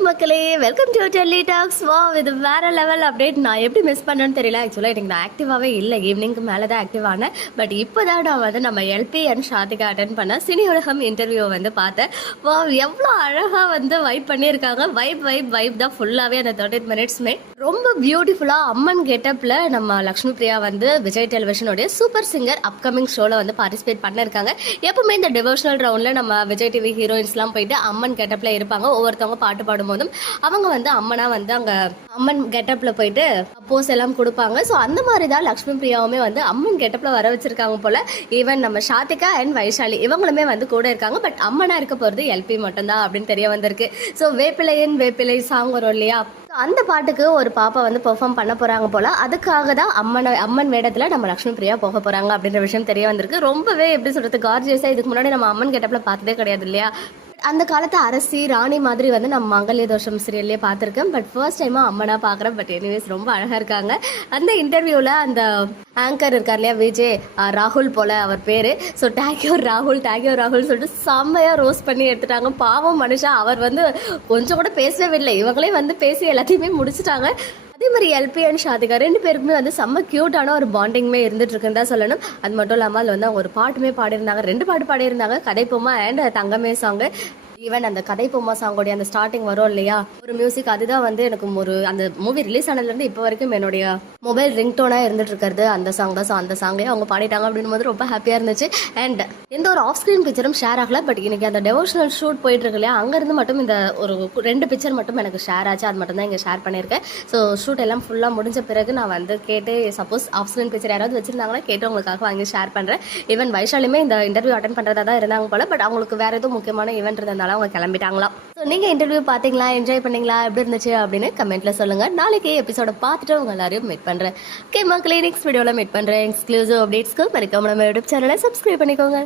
மக்களே, welcome to Delhi tax. வா, இது வேற லெவல் அப்டேட். நான் எப்படி மிஸ் பண்ணேன்னு தெரியல. ஆக்சுவலாக எனக்கு நான் ஆக்டிவாகவே இல்லை, ஈவினிங்க்கு மேலே தான் ஆக்டிவ் ஆனேன். பட் இப்போ தான் நான் வந்து நம்ம எல்பி அண்ட் ஷாதிகா அட்டன் பண்ண சினி உலகம் இன்டர்வியூ வந்து பார்த்தேன். வா, எவ்வளோ அழகாக வந்து வைப் பண்ணியிருக்காங்க. வைப் தான் ஃபுல்லாகவே அந்த 13 மினிட்ஸ்மே ரொம்ப பியூட்டிஃபுல்லாக அம்மன் கெட்டப்பில் நம்ம லக்ஷ்மி பிரியா வந்து விஜய் டெலிவிஷனுடைய சூப்பர் சிங்கர் அப்கமிங் ஷோவில் வந்து பார்ட்டிசிபேட் பண்ணியிருக்காங்க. எப்பவுமே இந்த டிவோஷனல் ரவுண்டில் நம்ம விஜய் டிவி ஹீரோயின்ஸ்லாம் போயிட்டு அம்மன் கெட்டப்பில் இருப்பாங்க. ஒவ்வொருத்தவங்க பாட்டு பாடும்போதும் அவங்க வந்து அம்மனா வந்து அங்க அம்மன் கெட்டப்ல போயிட்டு போஸ் எல்லாம் கொடுப்பாங்க. ஸோ அந்த மாதிரி தான் லக்ஷ்மி பிரியாவுமே வந்து அம்மன் கெட்டப்ல வர வச்சிருக்காங்க போல. ஈவன் நம்ம ஷாதிகா அண்ட் வைஷாலி இவங்களுமே வந்து கூட இருக்காங்க. பட் அம்மனா இருக்க போறது எல்பி மட்டும்தான் அப்படின்னு தெரிய வந்திருக்கு. ஸோ வேப்பிலை சாங் வரும் இல்லையா, அந்த பாட்டுக்கு ஒரு பாப்பா வந்து பெர்ஃபார்ம் பண்ண போறாங்க போல. அதுக்காக தான் அம்மன் வேடத்துல நம்ம லக்ஷ்மி பிரியா போக போறாங்க அப்படின்ற விஷயம் தெரிய வந்திருக்கு. ரொம்பவே எப்படி சொல்றது, கார்ஜியஸா. இதுக்கு முன்னாடி நம்ம அம்மன் கெட்டப்ல பார்த்ததே கிடையாது இல்லையா. அந்த காலத்து அரசி ராணி மாதிரி வந்து நம்ம மங்கல்ய தோஷம் சீரியல்லே பார்த்துருக்கேன். பட் ஃபர்ஸ்ட் டைமாக அம்மனா பார்க்குறேன். பட் எனிவேஸ் ரொம்ப அழகாக இருக்காங்க. அந்த இன்டர்வியூவில் அந்த ஆங்கர் இருக்கார் இல்லையா, விஜய் ராகுல் போல் அவர் பேர். ஸோ தேங்க்யூ ராகுல் சொல்லிட்டு செம்மையாக ரோஸ்ட் பண்ணி எடுத்துட்டாங்க. பாவம் மனுஷா, அவர் வந்து கொஞ்சம் கூட பேசவே இல்லை. இவங்களே வந்து பேசி எல்லாத்தையுமே முடிச்சுட்டாங்க. அதே மாதிரி எல்பி அண்ட் ஷாதிகா ரெண்டு பேருக்குமே வந்து செம்ம க்யூட்டான ஒரு பாண்டிங்குமே இருந்துட்டு இருக்குன்னு தான் சொல்லணும். அது மட்டும் இல்லாமல் அதில் வந்து அவங்க ஒரு பாட்டுமே பாடியிருந்தாங்க, 2 பாட்டு பாடியிருந்தாங்க, கதை பொம்மா அண்ட் தங்கமே சாங்கு. ஈவன் அந்த கதை பொம்மா சாங்கோடைய அந்த ஸ்டார்டிங் வரும் இல்லையா ஒரு மியூசிக், அதுதான் வந்து எனக்கு ஒரு அந்த மூவி ரிலீஸ் ஆனதுலேருந்து இப்போ வரைக்கும் என்னுடைய மொபைல் ரிங்டோனாக இருந்துட்டு இருக்கிறது அந்த சாங் தான். ஸோ அந்த சாங்கே அவங்க பாடிட்டாங்க அப்படின்னு போது ரொம்ப ஹாப்பியாக இருந்துச்சு. அண்ட் எந்த ஒரு ஆஃப் ஸ்க்ரீன் பிக்சரும் ஷேர் ஆகல. பட் இன்னைக்கு அந்த டெவோஷனல் ஷூட் போயிட்டு இருக்கு இல்லையா, அங்கேருந்து மட்டும் இந்த ஒரு 2 பிக்சர் மட்டும் எனக்கு ஷேர் ஆச்சு. அது மட்டும் தான் இங்கே ஷேர் பண்ணியிருக்கேன். ஸோ ஷூட் எல்லாம் ஃபுல்லாக முடிஞ்ச பிறகு நான் வந்து கேட்டு சப்போஸ் ஆஃப் ஸ்க்ரீன் பிக்சர் யாராவது வச்சிருந்தாங்கன்னா கேட்டு உங்களுக்காக வாங்கி ஷேர் பண்ணுறேன். ஈவன் வைஷாலுமே இந்த இன்டர்வியூ அட்டன் பண்ணுறதா தான் இருந்தாங்க போல. பட் அவங்களுக்கு வேறு எதுவும் முக்கியமான ஈவெண்ட் இருந்ததால அவங்க கிளம்பிட்டாங்களாம். ஸோ நீங்கள் இன்டர்வியூ பார்த்தீங்களா, என்ஜாய் பண்ணீங்களா, எப்படி இருந்துச்சு அப்படின்னு கமெண்ட்டில் சொல்லுங்கள். நாளைக்கு எபிசோட பார்த்துட்டு உங்கள் எல்லாரையும் மீட் பண்ணுறேன். ஓகே மக்களே, நெக்ஸ்ட் வீடியோவில் மீட் பண்ணுறேன். எக்ஸ்க்ளூசிவ் அப்டேட்ஸ்க்கு மறக்காம நம்ம யூடியூப் சேனலை சப்ஸ்கிரைப் பண்ணிக்கோங்க.